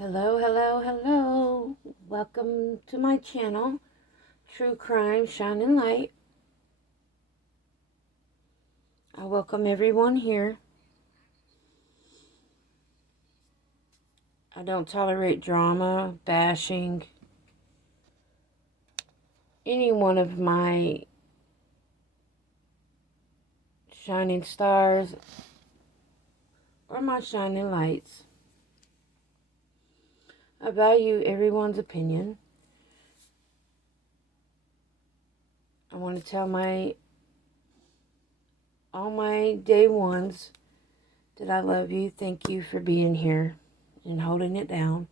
Hello, hello, hello. Welcome to my channel, True Crime Shining Light. I welcome everyone here. I don't tolerate drama, bashing, any one of my shining stars or my shining lights. I value everyone's opinion. I want to tell all my day ones that I love you. Thank you for being here and holding it down.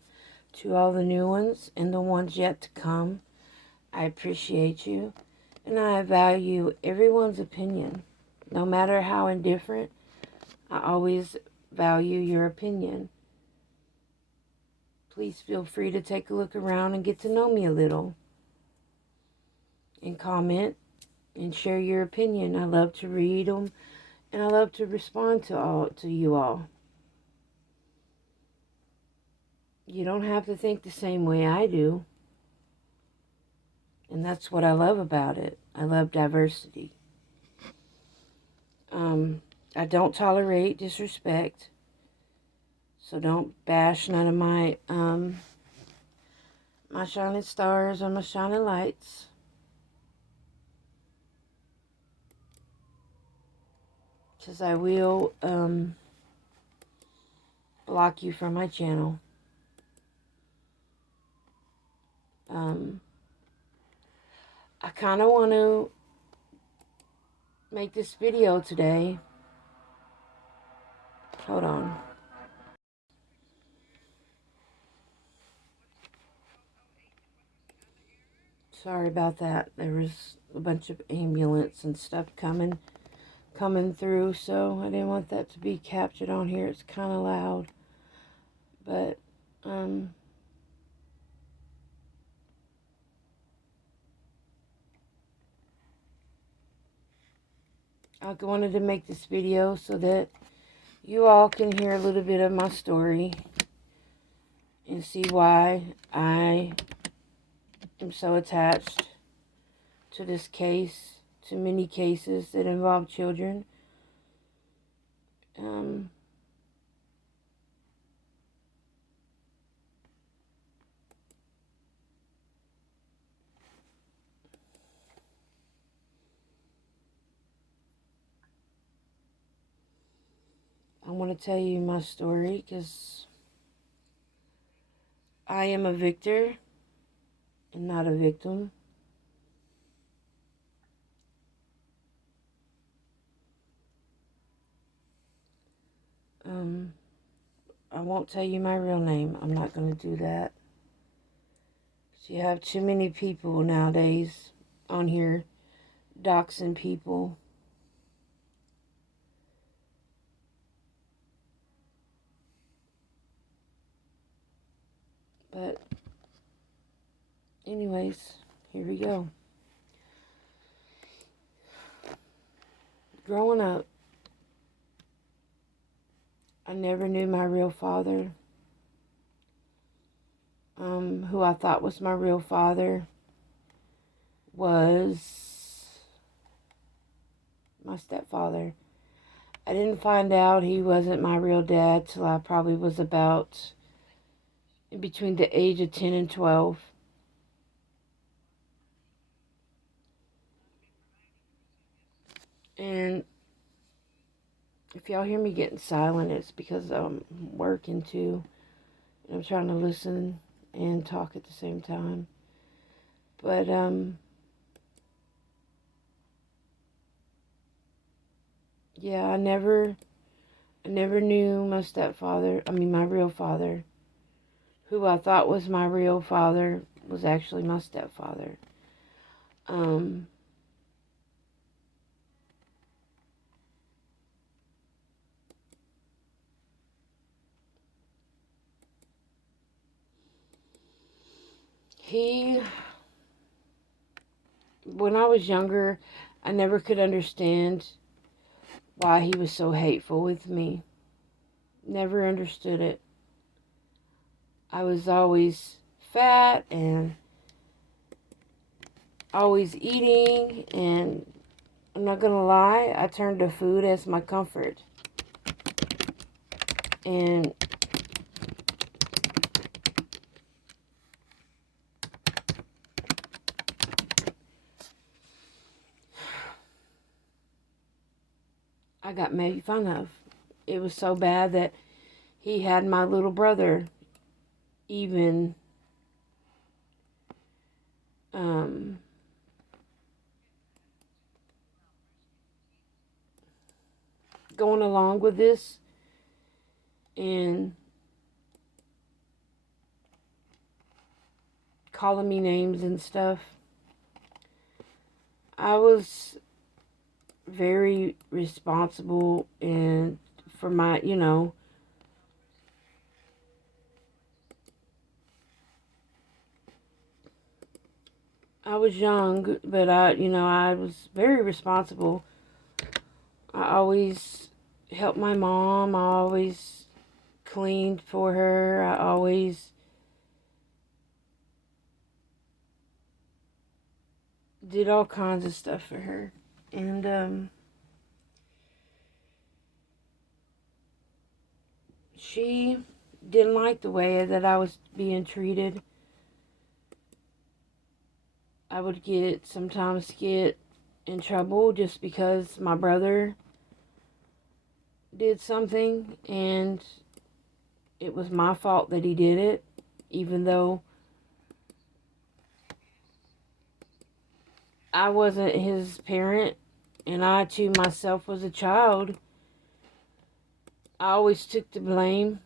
To all the new ones and the ones yet to come, I appreciate you, and I value everyone's opinion. No matter how indifferent, I always value your opinion. Please feel free to take a look around and get to know me a little. And comment and share your opinion. I love to read them, and I love to respond to you all. You don't have to think the same way I do. And that's what I love about it. I love diversity. I don't tolerate disrespect. So don't bash none of my my shining stars or my shining lights. Because I will block you from my channel. I kind of want to make this video today. Hold on. Sorry about that. There was a bunch of ambulance and stuff coming through, so I didn't want that to be captured on here. It's kind of loud. But I wanted to make this video so that you all can hear a little bit of my story and see why I am so attached to this case, to many cases that involve children. I want to tell you my story because I am a victor and not a victim. I won't tell you my real name. I'm not going to do that. You have too many people nowadays on here doxing people. But anyways, here we go. Growing up, I never knew my real father. Who I thought was my real father was my stepfather. I didn't find out he wasn't my real dad till I probably was about in between the age of 10 and 12. And if y'all hear me getting silent, it's because I'm working too. And I'm trying to listen and talk at the same time. But yeah, I never knew my stepfather. I mean, my real father. Who I thought was my real father was actually my stepfather. When I was younger, I never could understand why he was so hateful with me. Never understood it. I was always fat and always eating, and I'm not gonna lie, I turned to food as my comfort. And I got made fun of. It was so bad that he had my little brother even going along with this and calling me names and stuff. I was very responsible and for my, I was young, but I was very responsible. I always helped my mom. I always cleaned for her. I always did all kinds of stuff for her. And she didn't like the way that I was being treated. I would sometimes get in trouble just because my brother did something and it was my fault that he did it, even though I wasn't his parent and I too myself was a child. I always took the blame,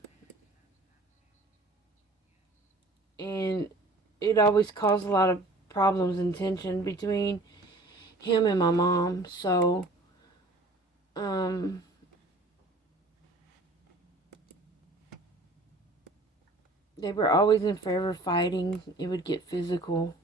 and it always caused a lot of problems and tension between him and my mom. So they were always in forever fighting. It would get physical.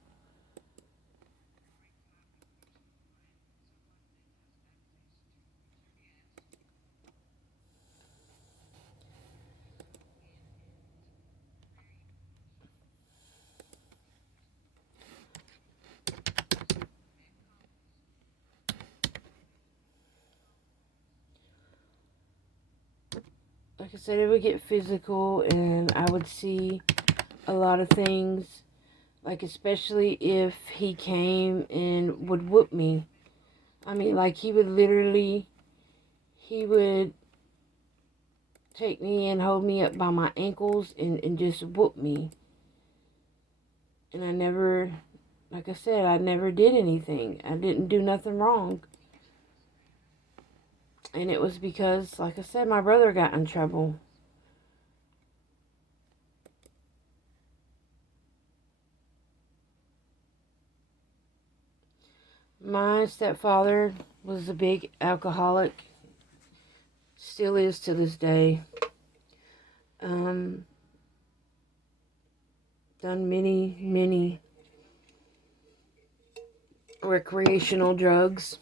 Like I said, it would get physical, and I would see a lot of things, like especially if he came and would whoop me. I mean, like he would take me and hold me up by my ankles and just whoop me. And I never, like I said, I never did anything. I didn't do nothing wrong. And it was because, like I said, my brother got in trouble. My stepfather was a big alcoholic. Still is to this day. Done many recreational drugs.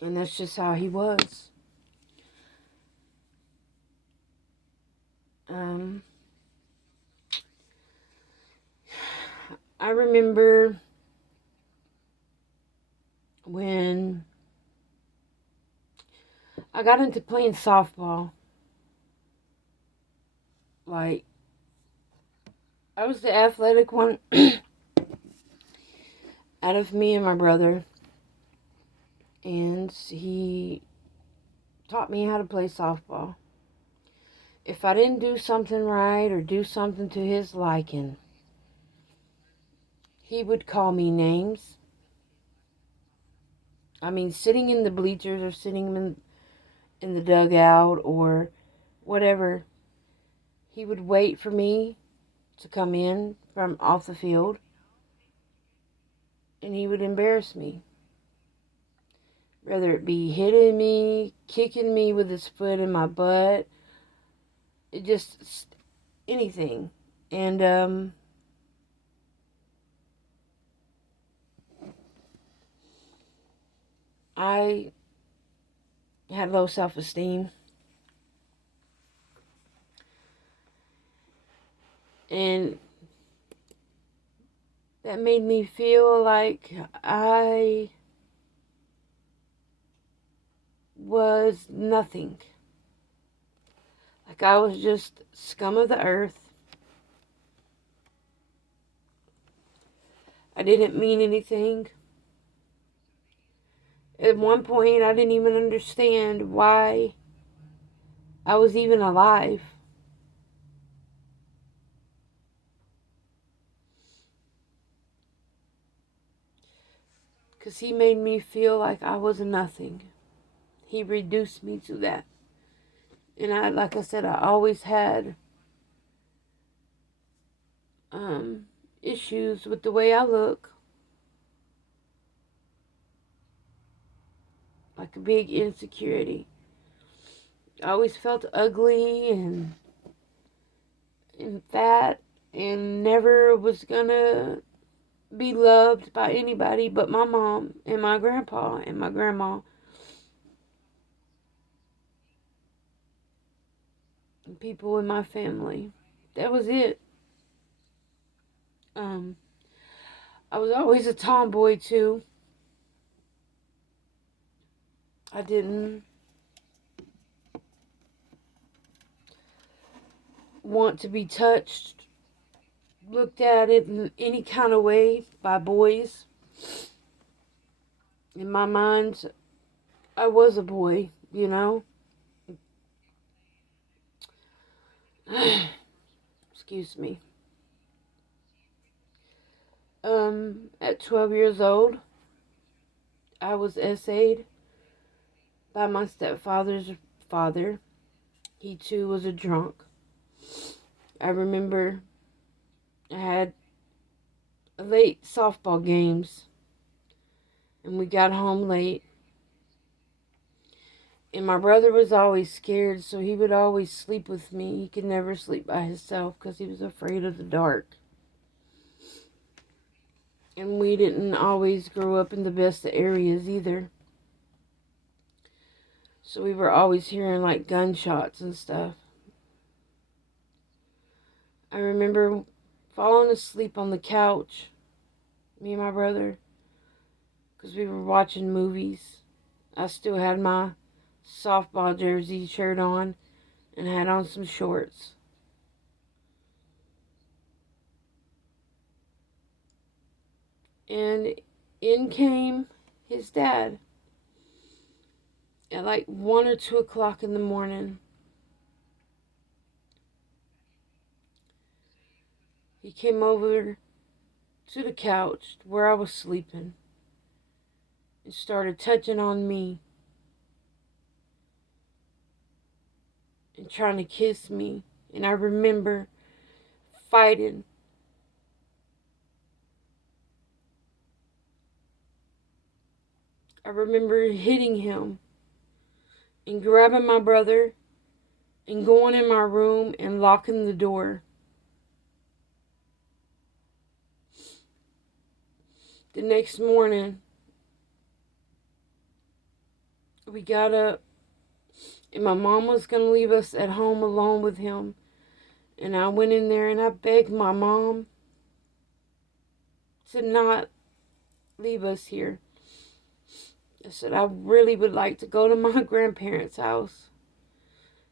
And that's just how he was. I remember when I got into playing softball. Like, I was the athletic one out of me and my brother. And he taught me how to play softball. If I didn't do something right or do something to his liking, he would call me names. I mean, sitting in the bleachers or sitting in the dugout or whatever, he would wait for me to come in from off the field, and he would embarrass me. Whether it be hitting me, kicking me with his foot in my butt, it just anything. And I had low self-esteem. And that made me feel like I was nothing. Like I was just scum of the earth. I didn't mean anything. At one point, I didn't even understand why I was even alive. Because he made me feel like I was nothing. He reduced me to that. And like I said, I always had issues with the way I look. Like a big insecurity. I always felt ugly and fat and never was gonna be loved by anybody but my mom and my grandpa and my grandma and people in my family. That was it. I was always a tomboy too. I didn't want to be touched, looked at it in any kind of way by boys. In my mind, I was a boy, you know. Excuse me. At 12 years old, I was SA'd by my stepfather's father. He too was a drunk. I remember I had late softball games and we got home late. And my brother was always scared, so he would always sleep with me. He could never sleep by himself because he was afraid of the dark. And we didn't always grow up in the best of areas either. So we were always hearing like gunshots and stuff. I remember falling asleep on the couch, me and my brother, because we were watching movies. I still had my softball jersey shirt on and had on some shorts. And in came his dad at like 1 or 2 o'clock in the morning. He came over to the couch where I was sleeping and started touching on me and trying to kiss me. And I remember fighting. I remember hitting him and grabbing my brother and going in my room and locking the door. The next morning, we got up and my mom was going to leave us at home alone with him. And I went in there and I begged my mom to not leave us here. I said, I really would like to go to my grandparents' house.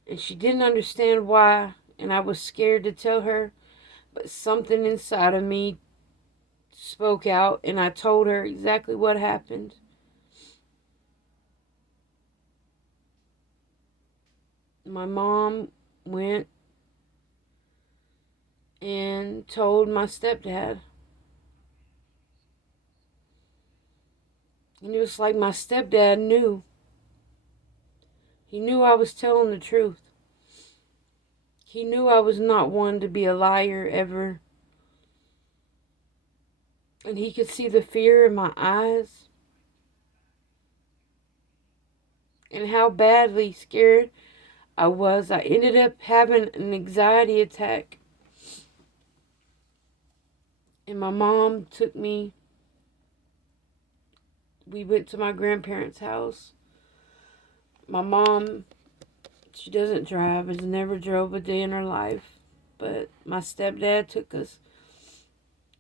And she didn't understand why, and I was scared to tell her, but something inside of me spoke out, and I told her exactly what happened. My mom went and told my stepdad. And it was like my stepdad knew. He knew I was telling the truth. He knew I was not one to be a liar ever. And he could see the fear in my eyes. And how badly scared I was. I ended up having an anxiety attack. And my mom took me. We went to my grandparents' house. My mom, she doesn't drive, has never drove a day in her life. But my stepdad took us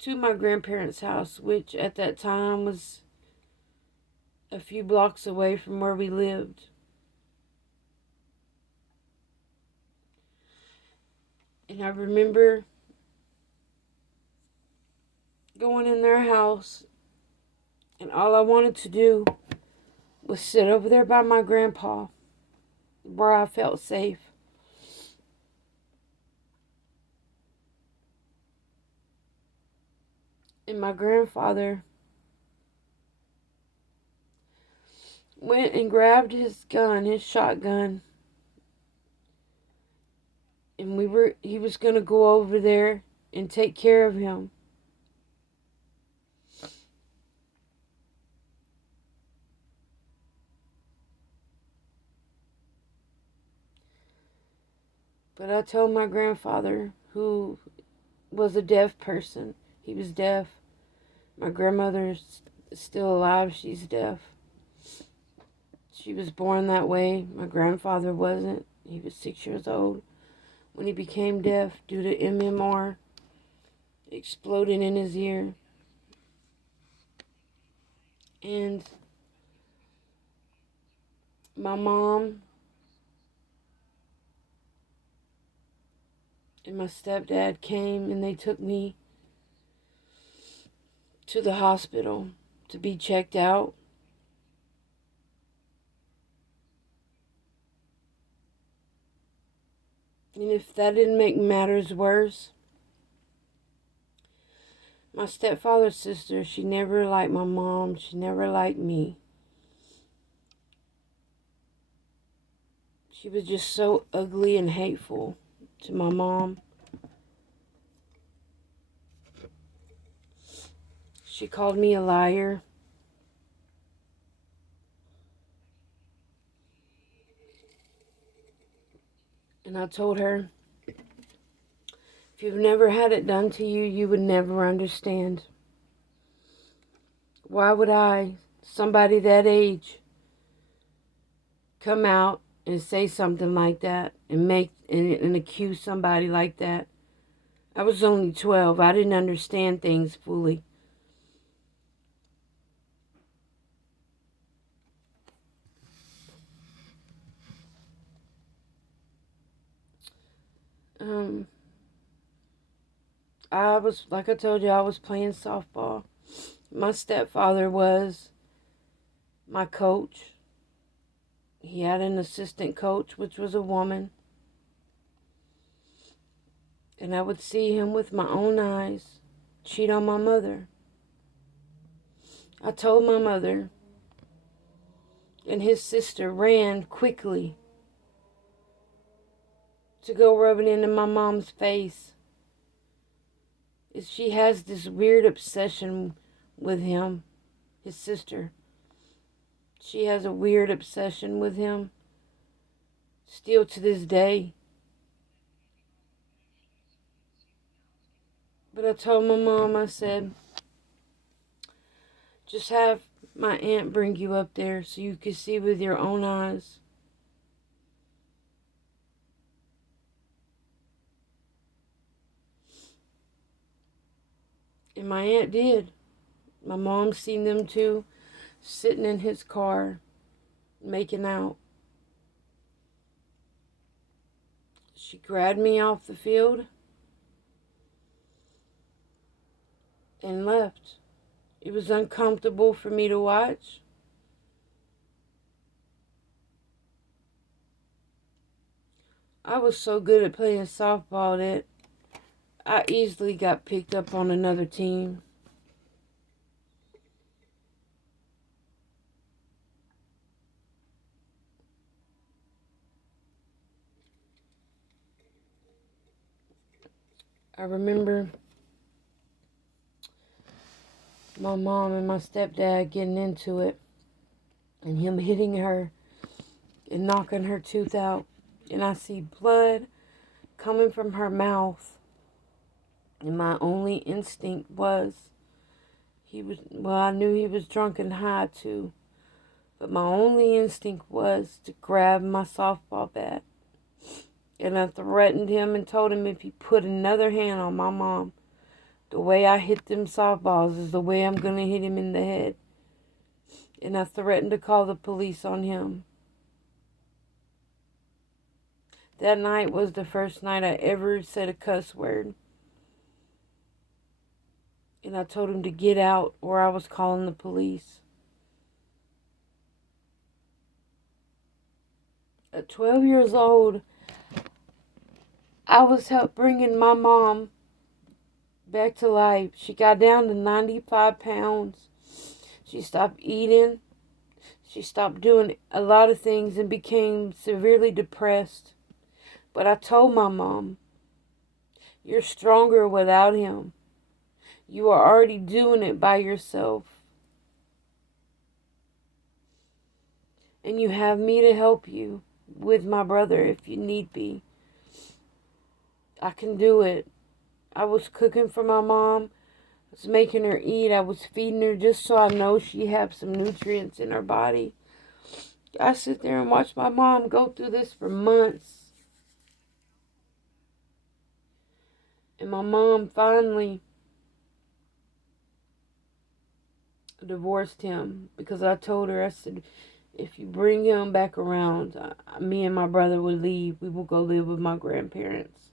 to my grandparents' house, which at that time was a few blocks away from where we lived. And I remember going in their house, and all I wanted to do was sit over there by my grandpa, where I felt safe. And my grandfather went and grabbed his gun, his shotgun, and he was going to go over there and take care of him. But I told my grandfather, who was a deaf person, he was deaf. My grandmother's still alive, she's deaf. She was born that way. My grandfather wasn't. He was 6 years old when he became deaf due to MMR exploding in his ear. And my mom and my stepdad came and they took me to the hospital to be checked out. And if that didn't make matters worse, my stepfather's sister, she never liked my mom. She never liked me. She was just so ugly and hateful to my mom. She called me a liar. And I told her, if you've never had it done to you, you would never understand. Why would I, somebody that age, come out and say something like that and accuse somebody like that? I was only 12. I didn't understand things fully. Like I told you, I was playing softball. My stepfather was my coach. He had an assistant coach, which was a woman. And I would see him with my own eyes cheat on my mother. I told my mother, and his sister ran quickly to go rub it into my mom's face. She has this weird obsession with him, his sister. She has a weird obsession with him, still to this day. But I told my mom, I said, just have my aunt bring you up there so you can see with your own eyes. And my aunt did. My mom seen them two sitting in his car, making out. She grabbed me off the field and left. It was uncomfortable for me to watch. I was so good at playing softball that I easily got picked up on another team. I remember my mom and my stepdad getting into it and him hitting her and knocking her tooth out. And I see blood coming from her mouth. And my only instinct was, I knew he was drunk and high too. But my only instinct was to grab my softball bat. And I threatened him and told him if he put another hand on my mom, the way I hit them softballs is the way I'm going to hit him in the head. And I threatened to call the police on him. That night was the first night I ever said a cuss word. And I told him to get out or I was calling the police. At 12 years old, I was bringing my mom back to life. She got down to 95 pounds. She stopped eating. She stopped doing a lot of things and became severely depressed. But I told my mom, you're stronger without him. You are already doing it by yourself. And you have me to help you with my brother if you need be. I can do it. I was cooking for my mom. I was making her eat. I was feeding her just so I know she had some nutrients in her body. I sit there and watch my mom go through this for months. And my mom finally divorced him because I told her, I said, if you bring him back around, me and my brother will leave. We will go live with my grandparents.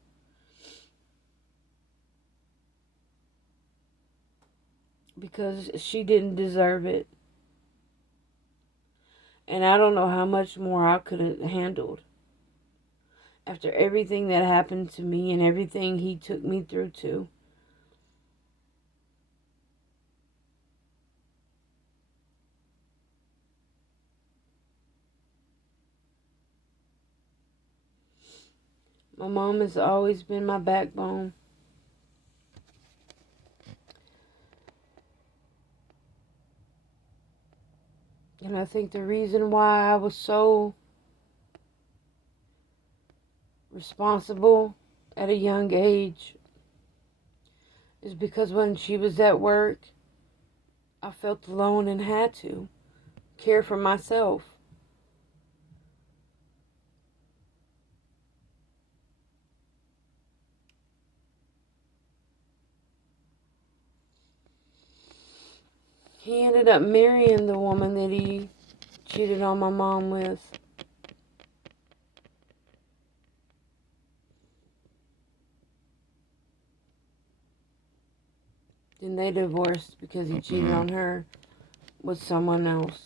Because she didn't deserve it. And I don't know how much more I could have handled. After everything that happened to me and everything he took me through too. My mom has always been my backbone. And I think the reason why I was so responsible at a young age is because when she was at work, I felt alone and had to care for myself. He ended up marrying the woman that he cheated on my mom with. Then they divorced because he cheated on her with someone else.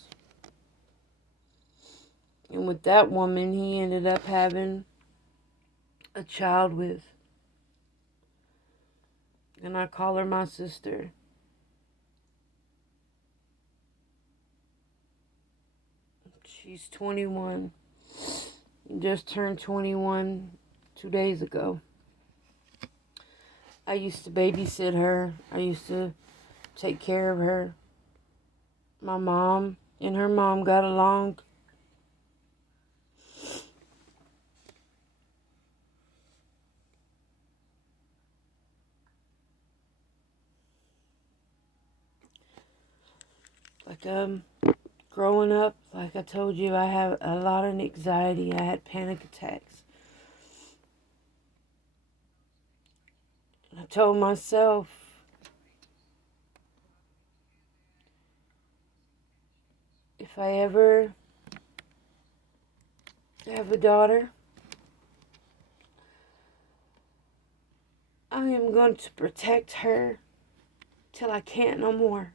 And with that woman, he ended up having a child with. And I call her my sister. She's 21. Just turned 21 2 days ago. I used to babysit her. I used to take care of her. My mom and her mom got along. Growing up, like I told you, I have a lot of anxiety. I had panic attacks. And I told myself, if I ever have a daughter, I am going to protect her till I can't no more.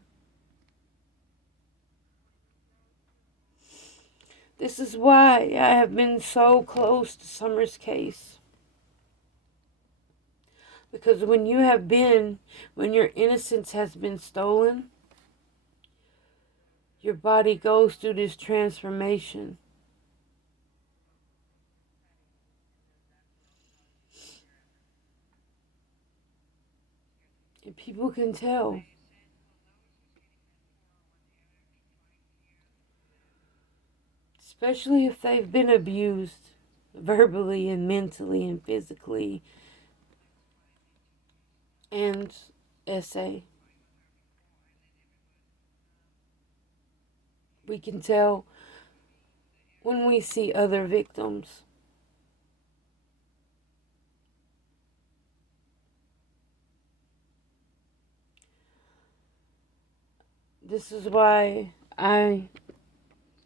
This is why I have been so close to Summer's case. Because when your innocence has been stolen, your body goes through this transformation. And people can tell. Especially if they've been abused verbally and mentally and physically. and SA. We can tell when we see other victims. This is why I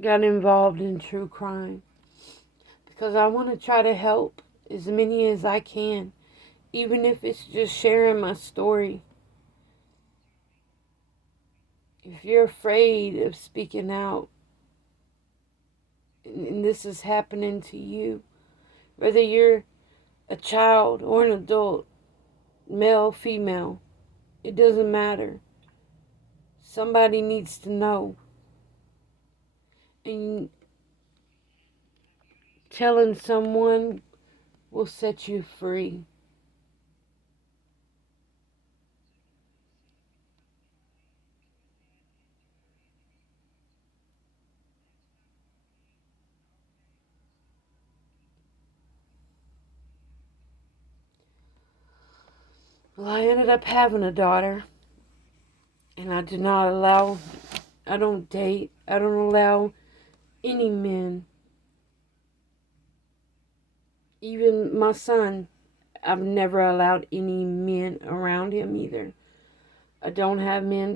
got involved in true crime, because I want to try to help as many as I can, even if it's just sharing my story. If you're afraid of speaking out, and this is happening to you, whether you're a child or an adult, male, female, it doesn't matter. Somebody needs to know. And telling someone will set you free. Well, I ended up having a daughter, and I don't date, I don't allow any men. Even my son, I've never allowed any men around him either. I don't have men